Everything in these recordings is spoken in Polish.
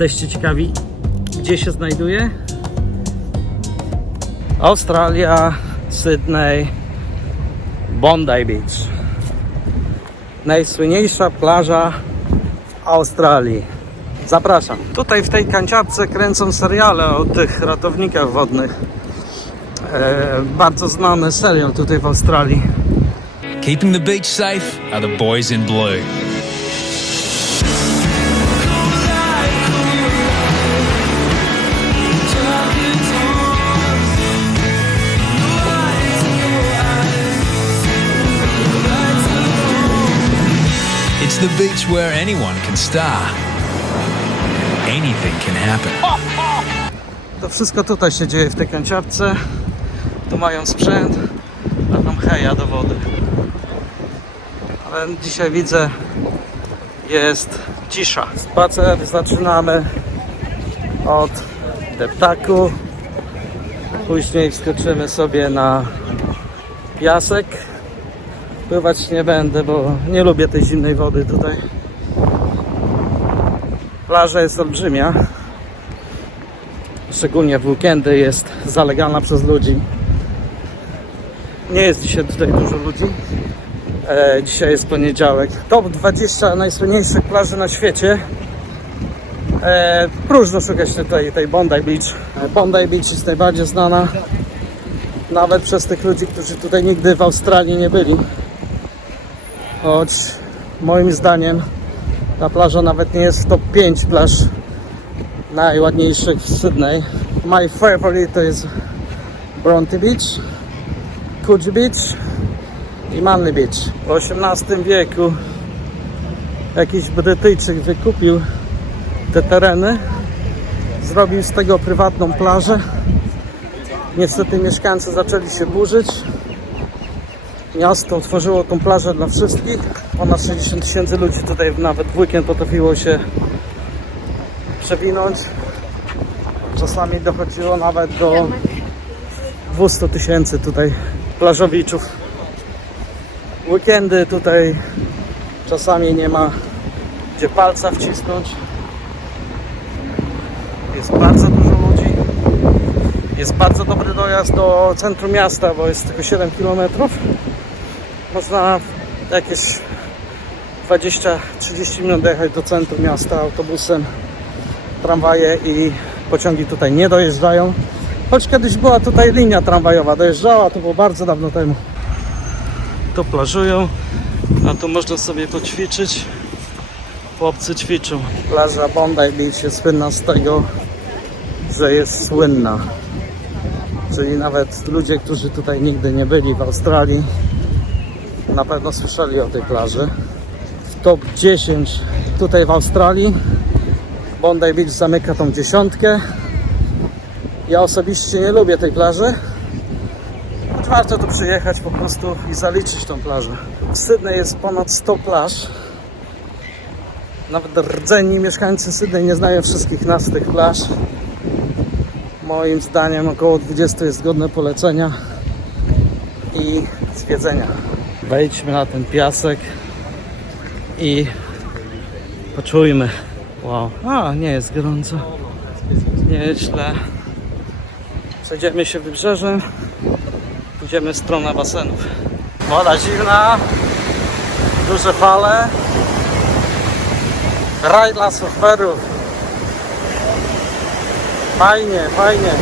Jesteście ciekawi, gdzie się znajduje? Australia, Sydney, Bondi Beach. Najsłynniejsza plaża w Australii. Zapraszam. Tutaj w tej kanciapce kręcą seriale o tych ratownikach wodnych. Bardzo znany serial tutaj w Australii. Keeping the beach safe are the boys in blue. It's the beach where anyone can star. Anything can happen. To wszystko tutaj się dzieje w tej kanciapce. Tu mają sprzęt, a tam heja do wody. Ale dzisiaj widzę, jest cisza. Spacer zaczynamy od deptaku. Później wskoczymy sobie na piasek. Pływać nie będę, bo nie lubię tej zimnej wody tutaj. Plaża jest olbrzymia. Szczególnie w weekendy jest zalegana przez ludzi. Nie jest dzisiaj tutaj dużo ludzi. Dzisiaj jest poniedziałek. Top 20 najsłynniejszych plaży na świecie. Próżno szukać tutaj tej Bondi Beach. Bondi Beach jest najbardziej znana nawet przez tych ludzi, którzy tutaj nigdy w Australii nie byli. Choć moim zdaniem ta plaża nawet nie jest w top 5 plaż najładniejszych w Sydney. My favorite to jest Bronte Beach, Coogee Beach i Manly Beach. W XVIII wieku jakiś Brytyjczyk wykupił te tereny, zrobił z tego prywatną plażę. Niestety mieszkańcy zaczęli się burzyć. Miasto otworzyło tą plażę dla wszystkich. Ponad 60 000 ludzi tutaj nawet w weekend potrafiło się przewinąć. Czasami dochodziło nawet do 200 000 tutaj plażowiczów. Weekendy tutaj czasami nie ma gdzie palca wcisnąć. Jest bardzo dużo ludzi. Jest bardzo dobry dojazd do centrum miasta, bo jest tylko 7 km. Można jakieś 20-30 minut dojechać do centrum miasta autobusem. Tramwaje i pociągi tutaj nie dojeżdżają. Choć kiedyś była tutaj linia tramwajowa, dojeżdżała, to było bardzo dawno temu. Tu plażują, a tu można sobie poćwiczyć. Chłopcy ćwiczą. Plaża Bondi Beach jest słynna z tego, że jest słynna. Czyli nawet ludzie, którzy tutaj nigdy nie byli w Australii, na pewno słyszeli o tej plaży. W top 10 tutaj w Australii Bondi Beach zamyka tą dziesiątkę. Ja osobiście nie lubię tej plaży. Warto tu przyjechać po prostu i zaliczyć tą plażę. W Sydney jest ponad 100 plaż. Nawet rdzenni mieszkańcy Sydney nie znają wszystkich nazw tych plaż. Moim zdaniem około 20 jest godne polecenia i zwiedzenia. Wejdźmy na ten piasek i poczujmy. Wow, nie jest gorąco. Nieźle. Przejdziemy się wybrzeżem. Pójdziemy w stronę basenów. Woda zimna. Duże fale. Raj dla surferów. Fajnie, fajnie.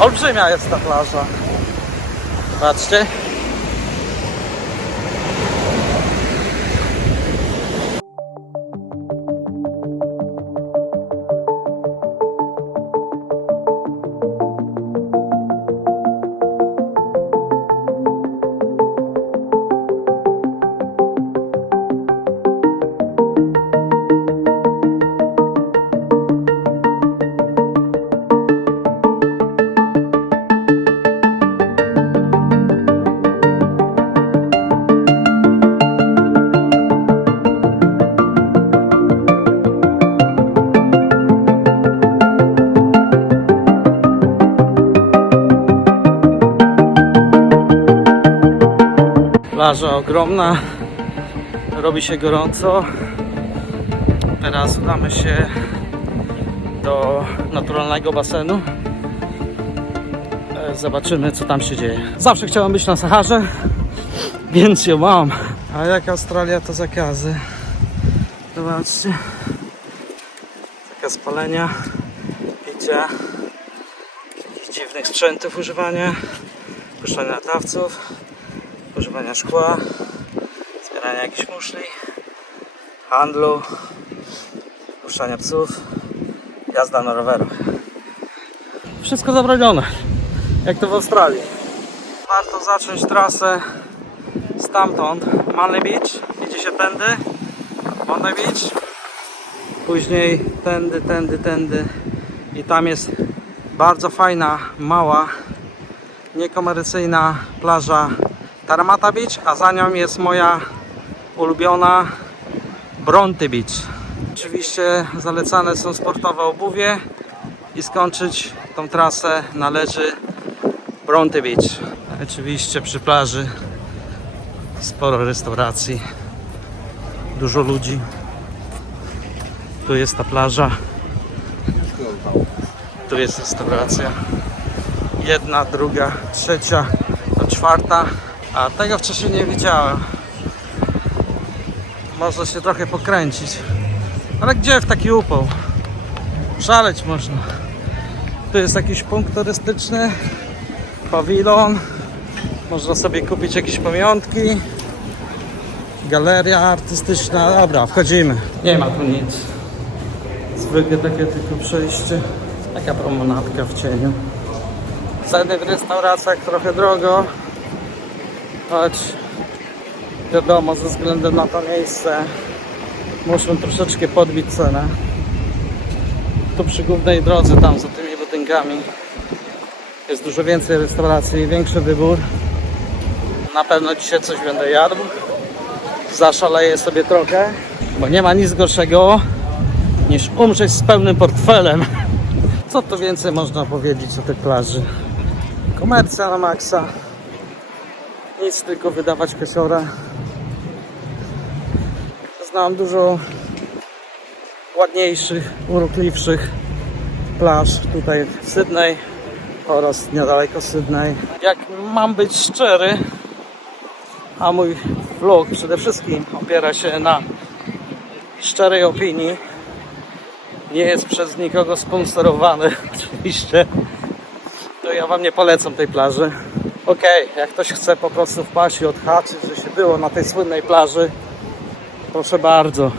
Olbrzymia jest ta plaża. Patrzcie. Plaża ogromna, robi się gorąco. Teraz udamy się do naturalnego basenu. Zobaczymy, co tam się dzieje. Zawsze chciałem być na Saharze, więc ją mam. A jak Australia, to zakazy. Zobaczcie. Zakaz palenia, picia, jakichś dziwnych sprzętów używania, puszczania latawców, używania szkła, zbierania jakichś muszli, handlu, puszczania psów, jazda na rowerach. Wszystko zabronione, jak to w Australii. Warto zacząć trasę stamtąd, Manly Beach, idzie się tędy, Manly Beach, później tędy i tam jest bardzo fajna, mała, niekomercyjna plaża Parramatta Beach, a za nią jest moja ulubiona Bronte Beach. Oczywiście zalecane są sportowe obuwie i skończyć tą trasę należy Bronte Beach. Oczywiście przy plaży sporo restauracji, dużo ludzi. Tu jest ta plaża, tu jest restauracja. Jedna, druga, trzecia, to czwarta, a tego wcześniej nie widziałem. Można się trochę pokręcić, ale gdzie w taki upał? Szaleć można. Tu jest jakiś punkt turystyczny, pawilon, można sobie kupić jakieś pamiątki, galeria artystyczna. Dobra, wchodzimy. Nie ma tu nic. Zwykle takie tylko przejście. Taka promenadka w cieniu. Ceny w restauracjach trochę drogo, choć wiadomo, ze względu na to miejsce muszę troszeczkę podbić cenę. Tu przy głównej drodze, tam za tymi budynkami, jest dużo więcej restauracji, większy wybór. Na pewno dzisiaj coś będę jadł. Zaszaleję sobie trochę, bo nie ma nic gorszego niż umrzeć z pełnym portfelem. Co tu więcej można powiedzieć o tej plaży? Komercja na maksa. Nic, tylko wydawać kasiora. Znam dużo ładniejszych, urokliwszych plaż tutaj w Sydney oraz niedaleko Sydney. Jak mam być szczery, a mój vlog przede wszystkim opiera się na szczerej opinii, nie jest przez nikogo sponsorowany oczywiście, to ja wam nie polecam tej plaży. Okej, jak ktoś chce po prostu wpaść i odhaczyć, że się było na tej słynnej plaży, proszę bardzo.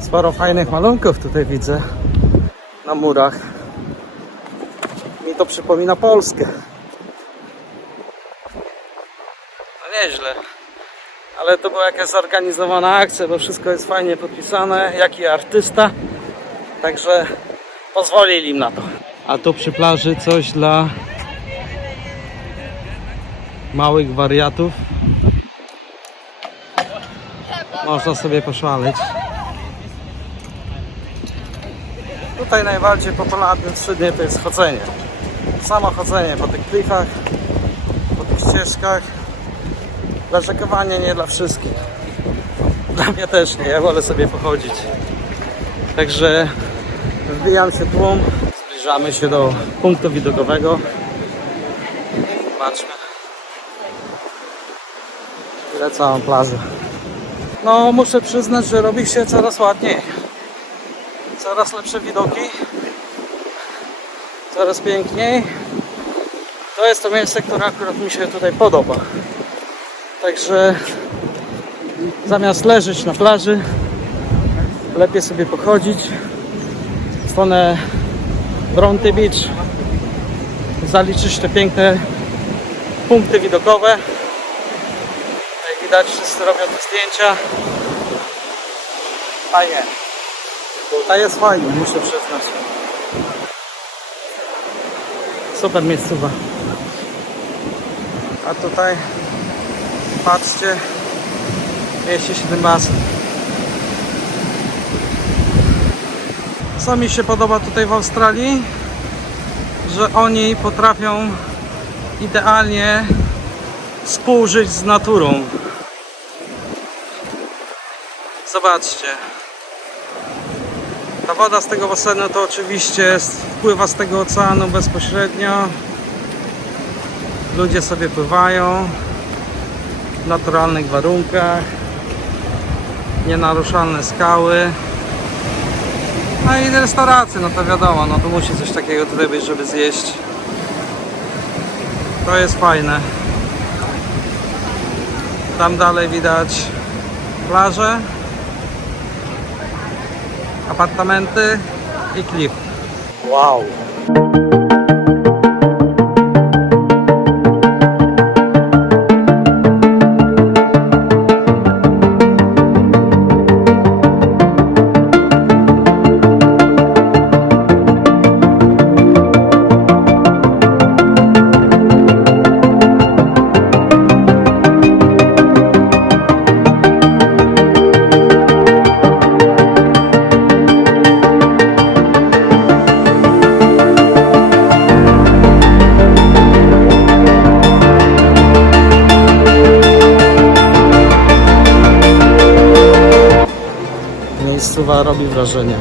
Sporo fajnych malunków tutaj widzę na murach. Mi to przypomina Polskę. No nieźle. Ale to była jakaś zorganizowana akcja, bo wszystko jest fajnie podpisane, jaki artysta. Także pozwolili im na to. A tu przy plaży coś dla małych wariatów. Można sobie poszaleć. Tutaj najbardziej popularnym w Sydney to jest chodzenie. Samo chodzenie po tych klifach, po tych ścieżkach. Leżakowanie nie dla wszystkich. Dla mnie też nie, ja wolę sobie pochodzić. Także wbijam się tłum, zbliżamy się do punktu widokowego. Zobaczmy. Ile całą plażę. No muszę przyznać, że robi się coraz ładniej. Coraz lepsze widoki. Coraz piękniej. To jest to miejsce, które akurat mi się tutaj podoba. Także zamiast leżeć na plaży, lepiej sobie pochodzić w stronę Bronte Beach, zaliczyć te piękne punkty widokowe. Jak widać, wszyscy robią te zdjęcia. Fajnie. To jest fajnie, muszę przyznać. Super miejscowa. A tutaj patrzcie, mieści się ten basen. Co mi się podoba tutaj w Australii, że oni potrafią idealnie współżyć z naturą. Zobaczcie. Ta woda z tego basenu to oczywiście wpływa z tego oceanu bezpośrednio. Ludzie sobie pływają w naturalnych warunkach. Nienaruszalne skały. No i restauracje, no to wiadomo, no to musi coś takiego tutaj być, żeby zjeść. To jest fajne. Tam dalej widać plaże, apartamenty i klif. Wow! Miejscowa robi wrażenie.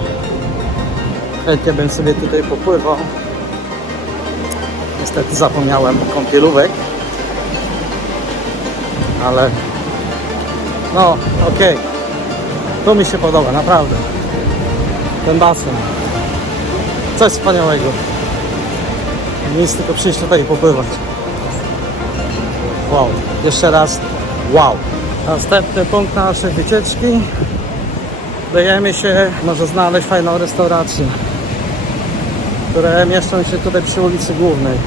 Chętnie bym sobie tutaj popływał. Niestety zapomniałem kąpielówek. Ale no okej. To mi się podoba, naprawdę. Ten basen. Coś wspaniałego. Nic tylko przyjść tutaj i popływać. Wow. Jeszcze raz wow. Następny punkt naszej wycieczki. Dajemy się, może znaleźć fajną restaurację, które mieszczą się tutaj przy ulicy Głównej.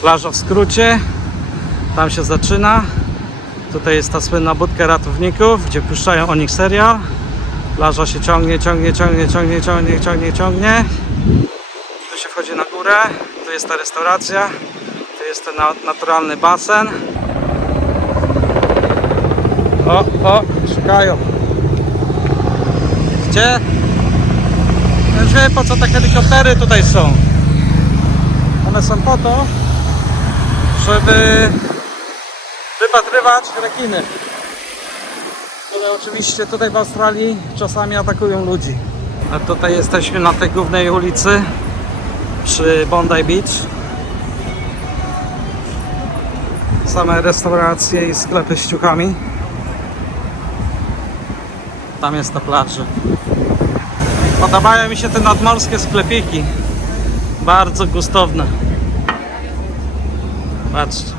Plaża w skrócie, tam się zaczyna. Tutaj jest ta słynna budka ratowników, gdzie puszczają o nich serial. Plaża się ciągnie. Tu się wchodzi na górę, tu jest ta restauracja, tu jest ten naturalny basen. O, szukają. Gdzie? Już wiem, po co te helikoptery tutaj są. One są po to, żeby wypatrywać rekiny, które oczywiście tutaj w Australii czasami atakują ludzi. A tutaj jesteśmy na tej głównej ulicy przy Bondi Beach. Same restauracje i sklepy z ciuchami. Tam jest ta plaża. Podobają mi się te nadmorskie sklepiki. Bardzo gustowne. Patrzcie.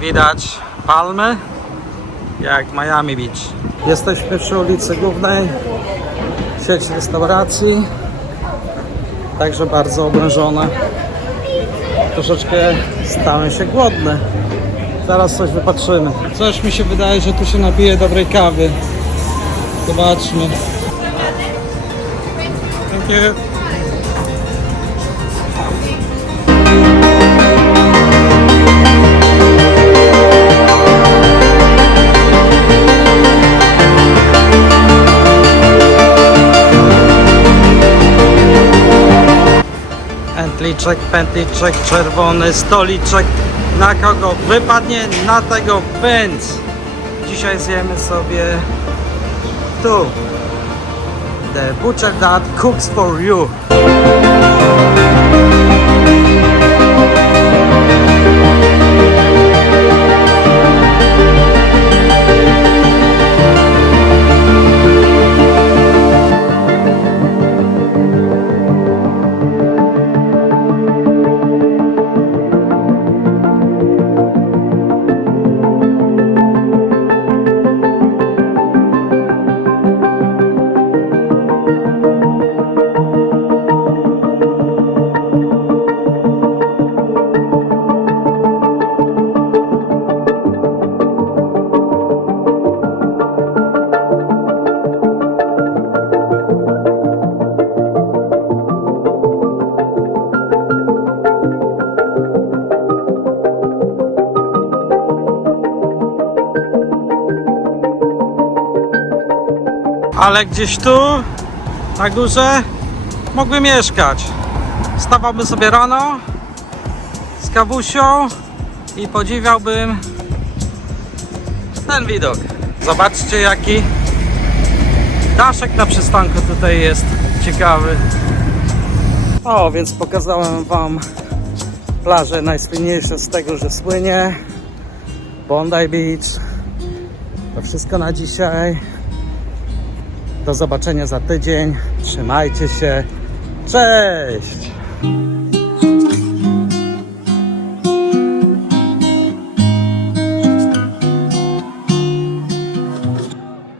Widać palmy jak Miami Beach. Jesteśmy przy ulicy Głównej. Sieć restauracji. Także bardzo obrężone. Troszeczkę stałem się głodny. Zaraz coś wypatrzymy. Coś mi się wydaje, że tu się napije dobrej kawy. Zobaczmy. Thank you. Pętliczek, czerwony stoliczek. Na kogo wypadnie? Na tego Benz. Dzisiaj zjemy sobie tu. The butcher that cooks for you. Ale gdzieś tu, na górze, mógłby mieszkać. Stawałbym sobie rano z kawusią i podziwiałbym ten widok. Zobaczcie, jaki daszek na przystanku tutaj jest ciekawy. O, więc pokazałem wam plaże najsłynniejsze z tego, że słynie. Bondi Beach. To wszystko na dzisiaj. Do zobaczenia za tydzień. Trzymajcie się. Cześć!